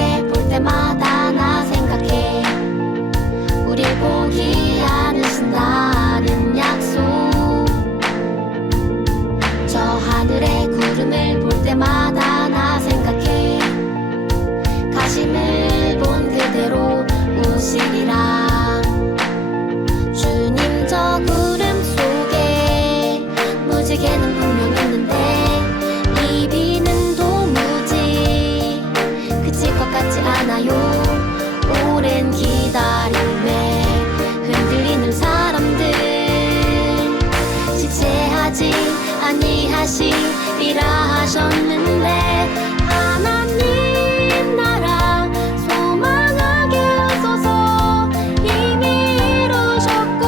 무지개 볼 때마다 나 생각해. 우릴 포기 안 하신다는 약속. 저 하늘의 구름을 볼 때마다 나 생각해. 가심을 본 그대로 우시리라. 주님 저 구름 속에 무지개는 분명 있는데 이 비는 도무지 그칠 것 같지 않아요. 오랜 기다림에 흔들리는 사람들 지체하지 아니하시리라 하셨는데 하나님 나라 소망하게 하소서. 이미 이루셨고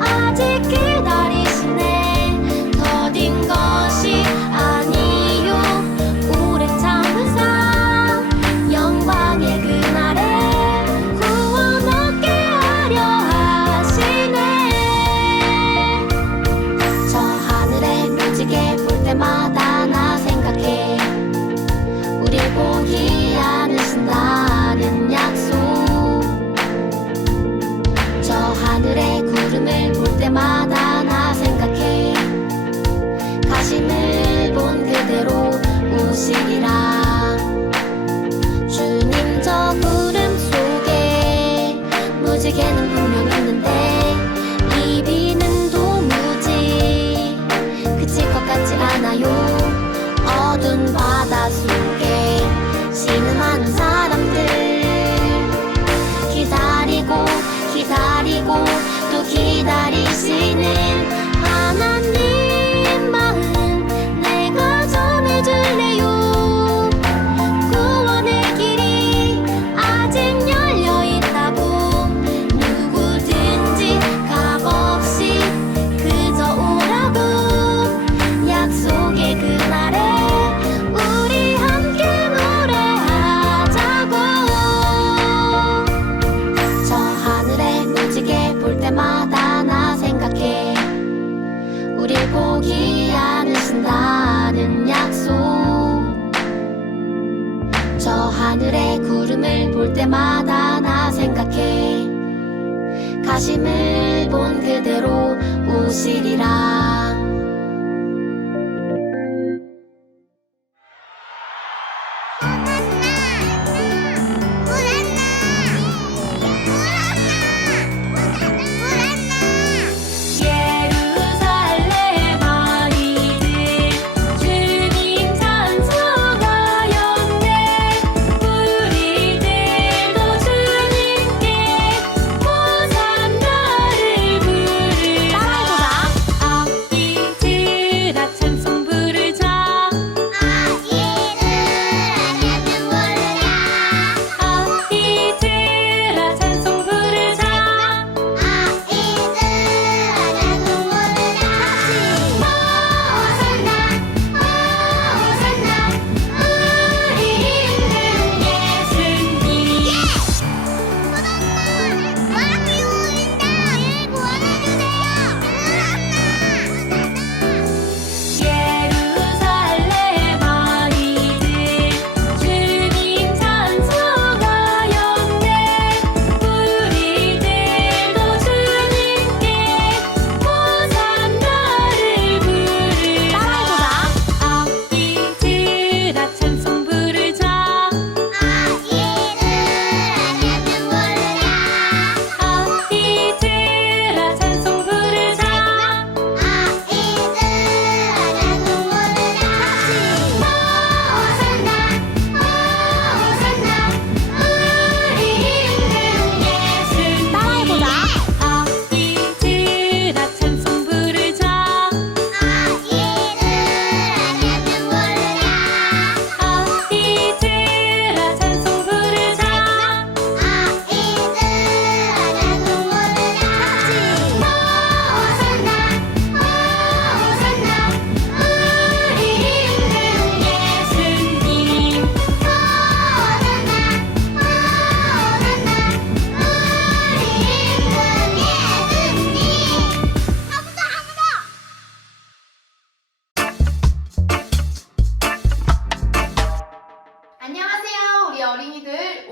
아직 기다리시네. 더딘 것이 아니요 오래 참은 사 영광의 그날에 구원 얻게 하려 하시네. 저 하늘의 무지개 볼 때마다 나 생각해. 우릴 포기 않으신다는 약속. 저 하늘의 구름을 볼 때마다 나 생각해. 가심을 본 그대로 우시리라. 주님 저 구름 속에 무지개는 분명 있는데 이 비는 도무지 그칠 것 같지 않아요. 어두운 바다 속에 신음하는 사람들 기다리고 기다리고 또 기다리시는 하나님 마음 내가 전해줄래요. 구원의 길이 아직 열려있다고. 누구든지 값없이 그저 오라고. 약속의 그날에 우리 함께 노래하자고. 저 하늘의 무지개 볼 때마다 나 생각해. 우릴 포기 않으신다는 약속. 저 하늘의 구름을 볼 때마다 나 생각해. 가심을 본 그대로 오시리라. 예루살렘 아이들 주님 찬송하였네. 우리들도 주님께 호산나를 부르자. 악기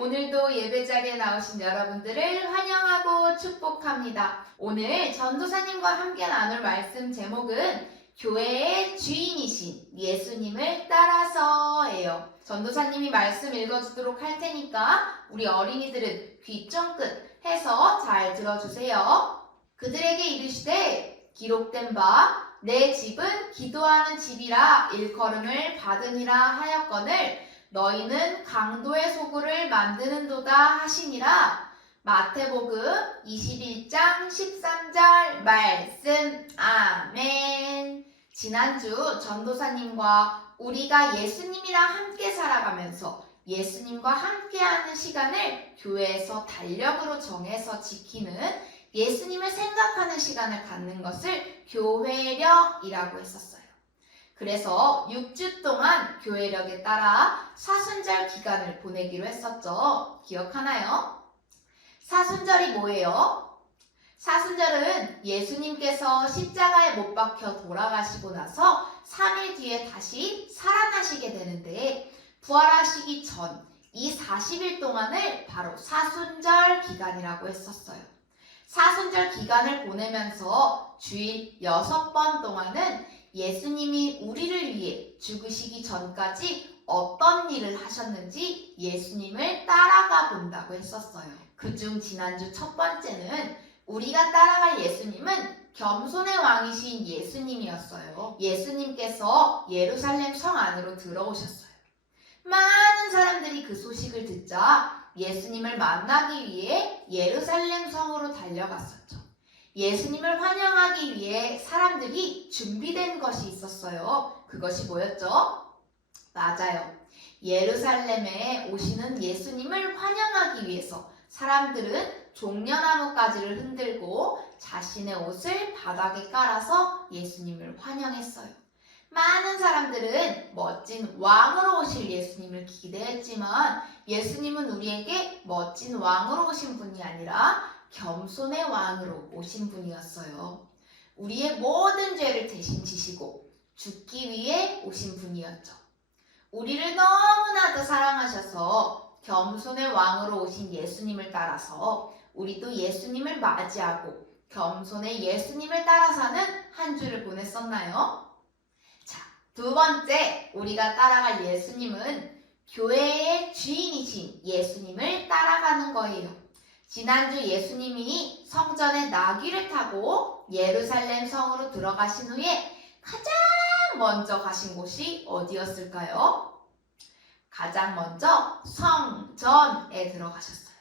오늘도 예배 자리에 나오신 여러분들을 환영하고 축복합니다. 오늘 전도사님과 함께 나눌 말씀 제목은 교회의 주인이신 예수님을 따라서예요. 전도사님이 말씀 읽어주도록 할 테니까 우리 어린이들은 귀 쫑긋 해서 잘 들어주세요. 그들에게 이르시되 기록된 바 내 집은 기도하는 집이라 일컬음을 받으니라 하였거늘 너희는 강도의 소굴을 만드는도다 하시니라. 마태복음 21장 13절 말씀. 아멘. 지난주 전도사님과 우리가 예수님이랑 함께 살아가면서 예수님과 함께하는 시간을 교회에서 달력으로 정해서 지키는 예수님을 생각하는 시간을 갖는 것을 교회력이라고 했었어요. 그래서 6주 동안 교회력에 따라 사순절 기간을 보내기로 했었죠. 기억하나요? 사순절이 뭐예요? 사순절은 예수님께서 십자가에 못 박혀 돌아가시고 나서 3일 뒤에 다시 살아나시게 되는데 부활하시기 전 이 40일 동안을 바로 사순절 기간이라고 했었어요. 사순절 기간을 보내면서 주일 6번 동안은 예수님이 우리를 위해 죽으시기 전까지 어떤 일을 하셨는지 예수님을 따라가 본다고 했었어요. 그중 지난주 첫 번째는 우리가 따라갈 예수님은 겸손의 왕이신 예수님이었어요. 예수님께서 예루살렘 성 안으로 들어오셨어요. 많은 사람들이 그 소식을 듣자 예수님을 만나기 위해 예루살렘 성으로 달려갔었죠. 예수님을 환영하기 위해 사람들이 준비된 것이 있었어요. 그것이 뭐였죠? 맞아요. 예루살렘에 오시는 예수님을 환영하기 위해서 사람들은 종려나무 가지를 흔들고 자신의 옷을 바닥에 깔아서 예수님을 환영했어요. 많은 사람들은 멋진 왕으로 오실 예수님을 기대했지만 예수님은 우리에게 멋진 왕으로 오신 분이 아니라 겸손의 왕으로 오신 분이었어요. 우리의 모든 죄를 대신 지시고 죽기 위해 오신 분이었죠. 우리를 너무나도 사랑하셔서 겸손의 왕으로 오신 예수님을 따라서 우리도 예수님을 맞이하고 겸손의 예수님을 따라 사는 한 주를 보냈었나요? 자, 두 번째 우리가 따라갈 예수님은 교회의 주인이신 예수님을 따라가는 거예요. 지난주 예수님이 성전에 나귀를 타고 예루살렘 성으로 들어가신 후에 가장 먼저 가신 곳이 어디였을까요? 가장 먼저 성전에 들어가셨어요.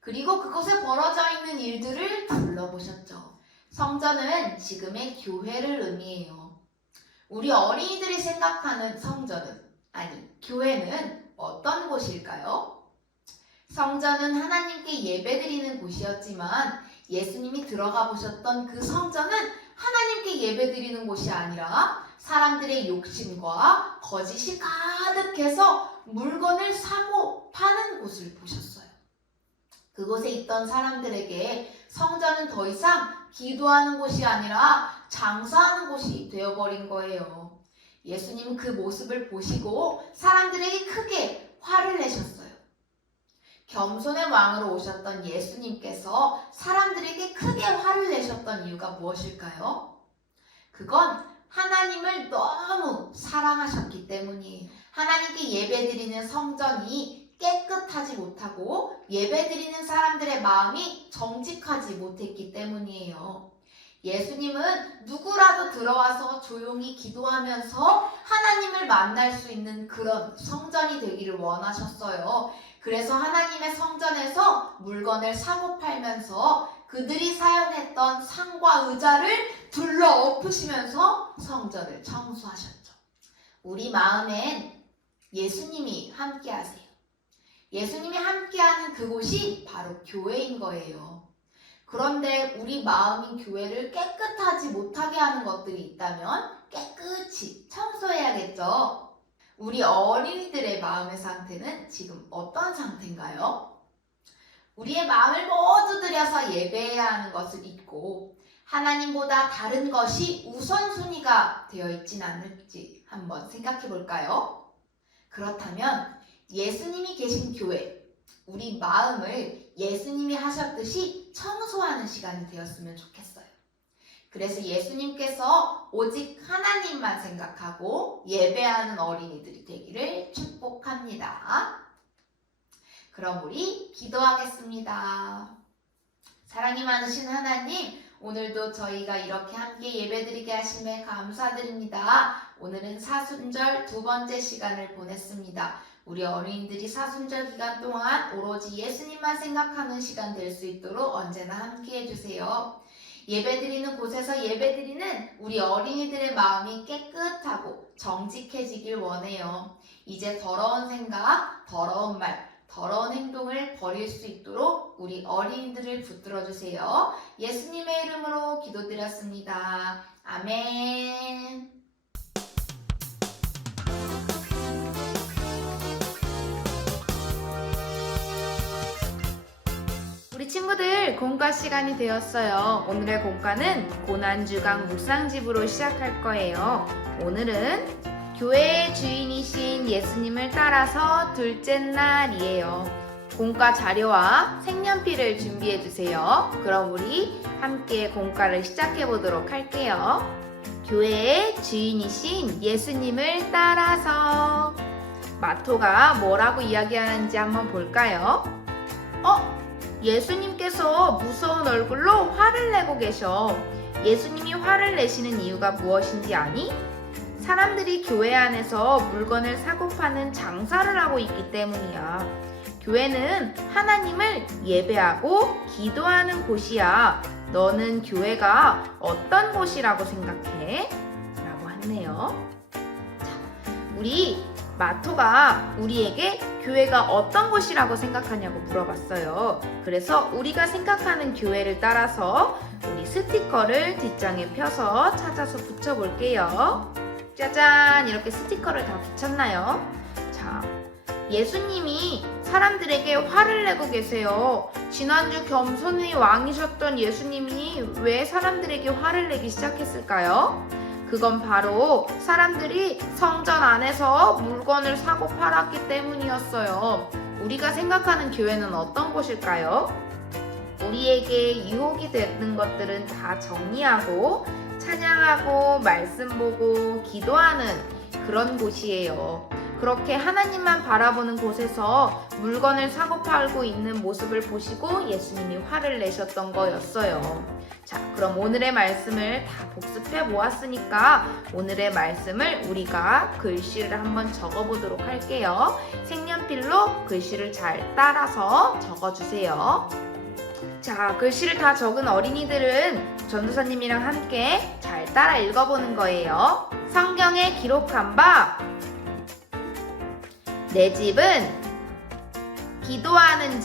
그리고 그곳에 벌어져 있는 일들을 둘러보셨죠. 성전은 지금의 교회를 의미해요. 우리 어린이들이 생각하는 성전은, 아니 교회는 어떤 곳일까요? 성전은 하나님께 예배드리는 곳이었지만 예수님이 들어가 보셨던 그 성전은 하나님께 예배드리는 곳이 아니라 사람들의 욕심과 거짓이 가득해서 물건을 사고 파는 곳을 보셨어요. 그곳에 있던 사람들에게 성전은 더 이상 기도하는 곳이 아니라 장사하는 곳이 되어버린 거예요. 예수님은 그 모습을 보시고 사람들에게 크게 화를 내셨어요. 겸손의 왕으로 오셨던 예수님께서 사람들에게 크게 화를 내셨던 이유가 무엇일까요? 그건 하나님을 너무 사랑하셨기 때문이에요. 하나님께 예배드리는 성전이 깨끗하지 못하고 예배드리는 사람들의 마음이 정직하지 못했기 때문이에요. 예수님은 누구라도 들어와서 조용히 기도하면서 하나님을 만날 수 있는 그런 성전이 되기를 원하셨어요. 그래서 하나님의 성전에서 물건을 사고 팔면서 그들이 사용했던 상과 의자를 둘러 엎으시면서 성전을 청소하셨죠. 우리 마음엔 예수님이 함께 하세요. 예수님이 함께하는 그곳이 바로 교회인 거예요. 그런데 우리 마음인 교회를 깨끗하지 못하게 하는 것들이 있다면 깨끗이 청소해야겠죠. 우리 어린이들의 마음의 상태는 지금 어떤 상태인가요? 우리의 마음을 모두 들여서 예배해야 하는 것을 잊고 하나님보다 다른 것이 우선순위가 되어 있진 않을지 한번 생각해 볼까요? 그렇다면 예수님이 계신 교회, 우리 마음을 예수님이 하셨듯이 청소하는 시간이 되었으면 좋겠어요. 그래서 예수님께서 오직 하나님만 생각하고 예배하는 어린이들이 되기를 축복합니다. 그럼 우리 기도하겠습니다. 사랑이 많으신 하나님, 오늘도 저희가 이렇게 함께 예배드리게 하심에 감사드립니다. 오늘은 사순절 두 번째 시간을 보냈습니다. 우리 어린이들이 사순절 기간 동안 오로지 예수님만 생각하는 시간 될 수 있도록 언제나 함께 해주세요. 예배드리는 곳에서 예배드리는 우리 어린이들의 마음이 깨끗하고 정직해지길 원해요. 이제 더러운 생각, 더러운 말, 더러운 행동을 버릴 수 있도록 우리 어린이들을 붙들어 주세요. 예수님의 이름으로 기도드렸습니다. 아멘. 우리 친구들, 공과 시간이 되었어요. 오늘의 공과는 고난주간 묵상집으로 시작할 거예요. 오늘은 교회의 주인이신 예수님을 따라서 둘째 날이에요. 공과 자료와 색연필을 준비해 주세요. 그럼 우리 함께 공과를 시작해 보도록 할게요. 교회의 주인이신 예수님을 따라서. 마토가 뭐라고 이야기하는지 한번 볼까요? 예수님께서 무서운 얼굴로 화를 내고 계셔. 예수님이 화를 내시는 이유가 무엇인지 아니? 사람들이 교회 안에서 물건을 사고 파는 장사를 하고 있기 때문이야. 교회는 하나님을 예배하고 기도하는 곳이야. 너는 교회가 어떤 곳이라고 생각해? 라고 했네요. 자, 우리 마토가 우리에게 교회가 어떤 곳이라고 생각하냐고 물어봤어요. 그래서 우리가 생각하는 교회를 따라서 우리 스티커를 뒷장에 펴서 찾아서 붙여볼게요. 짜잔! 이렇게 스티커를 다 붙였나요? 자, 예수님이 사람들에게 화를 내고 계세요. 지난주 겸손의 왕이셨던 예수님이 왜 사람들에게 화를 내기 시작했을까요? 그건 바로 사람들이 성전 안에서 물건을 사고 팔았기 때문이었어요. 우리가 생각하는 교회는 어떤 곳일까요? 우리에게 유혹이 되는 것들은 다 정리하고 찬양하고 말씀 보고 기도하는 그런 곳이에요. 그렇게 하나님만 바라보는 곳에서 물건을 사고 팔고 있는 모습을 보시고 예수님이 화를 내셨던 거였어요. 자, 그럼 오늘의 말씀을 다 복습해 모았으니까 오늘의 말씀을 우리가 글씨를 한번 적어보도록 할게요. 색연필로 글씨를 잘 따라서 적어주세요. 자, 글씨를 다 적은 어린이들은 전도사님이랑 함께 잘 따라 읽어보는 거예요. 성경에 기록한 바, 내 집은 기도하는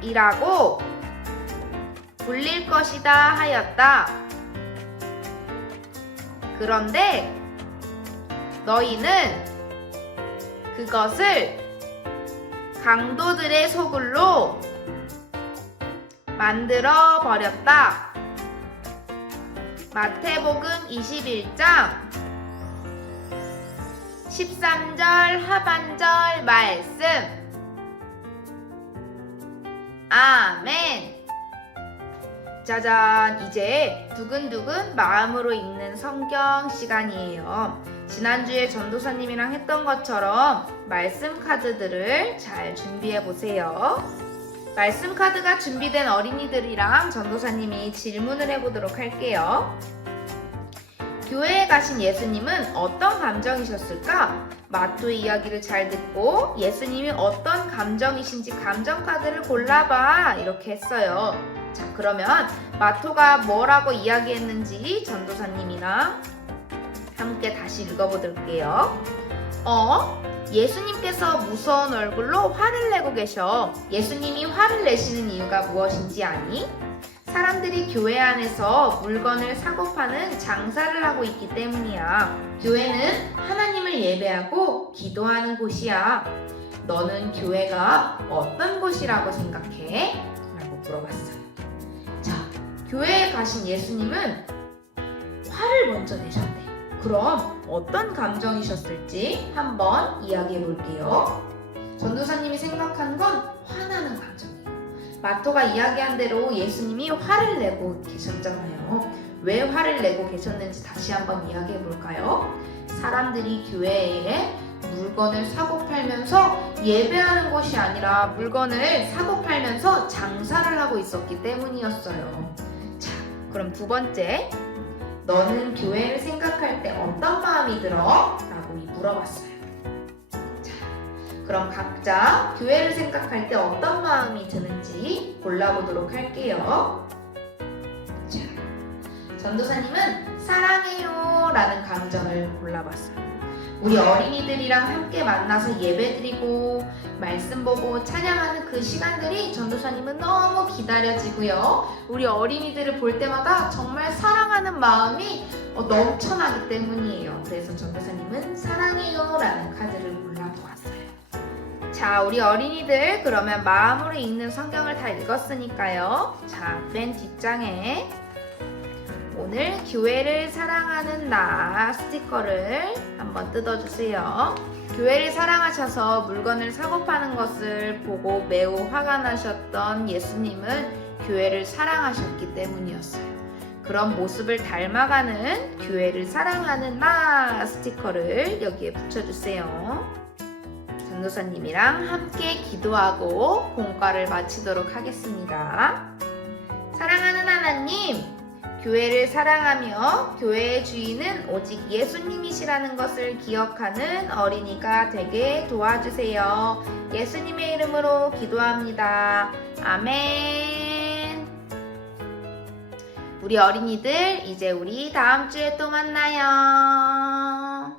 집이라고 불릴 것이다 하였다. 그런데 너희는 그것을 강도들의 소굴로 만들어 버렸다. 마태복음 21장 13절 하반절 말씀. 아멘. 짜잔, 이제 두근두근 마음으로 읽는 성경 시간이에요. 지난주에 전도사님이랑 했던 것처럼 말씀 카드들을 잘 준비해 보세요. 말씀 카드가 준비된 어린이들이랑 전도사님이 질문을 해보도록 할게요. 교회에 가신 예수님은 어떤 감정이셨을까? 마토의 이야기를 잘 듣고 예수님이 어떤 감정이신지 감정 카드를 골라봐, 이렇게 했어요. 자, 그러면 마토가 뭐라고 이야기했는지 전도사님이랑 함께 다시 읽어볼게요. 예수님께서 무서운 얼굴로 화를 내고 계셔. 예수님이 화를 내시는 이유가 무엇인지 아니? 사람들이 교회 안에서 물건을 사고 파는 장사를 하고 있기 때문이야. 교회는 하나님을 예배하고 기도하는 곳이야. 너는 교회가 어떤 곳이라고 생각해? 라고 물어봤어요. 자, 교회에 가신 예수님은 화를 먼저 내셨대. 그럼 어떤 감정이셨을지 한번 이야기해 볼게요. 전도사님이 생각한 건 화나는 감정이에요. 마토가 이야기한 대로 예수님이 화를 내고 계셨잖아요. 왜 화를 내고 계셨는지 다시 한번 이야기해 볼까요? 사람들이 교회에 물건을 사고 팔면서 예배하는 것이 아니라 물건을 사고 팔면서 장사를 하고 있었기 때문이었어요. 자, 그럼 두 번째, 너는 교회를 생각할 때 어떤 마음이 들어? 라고 물어봤어요. 자, 그럼 각자 교회를 생각할 때 어떤 마음이 드는지 골라보도록 할게요. 자, 전도사님은 사랑해요 라는 감정을 골라봤어요. 우리 어린이들이랑 함께 만나서 예배드리고 말씀 보고 찬양하는 그 시간들이 전도사님은 너무 기다려지고요. 우리 어린이들을 볼 때마다 정말 사랑하는 마음이 넘쳐나기 때문이에요. 그래서 전도사님은 사랑해요 라는 카드를 골라보았어요. 자, 우리 어린이들 그러면 마음으로 읽는 성경을 다 읽었으니까요. 자, 맨 뒷장에 오늘 교회를 사랑하는 나 스티커를 한번 뜯어주세요. 교회를 사랑하셔서 물건을 사고 파는 것을 보고 매우 화가 나셨던 예수님은 교회를 사랑하셨기 때문이었어요. 그런 모습을 닮아가는 교회를 사랑하는 나 스티커를 여기에 붙여주세요. 전도사님이랑 함께 기도하고 공과를 마치도록 하겠습니다. 사랑하는 하나님, 교회를 사랑하며 교회의 주인은 오직 예수님이시라는 것을 기억하는 어린이가 되게 도와주세요. 예수님의 이름으로 기도합니다. 아멘. 우리 어린이들, 이제 우리 다음 주에 또 만나요.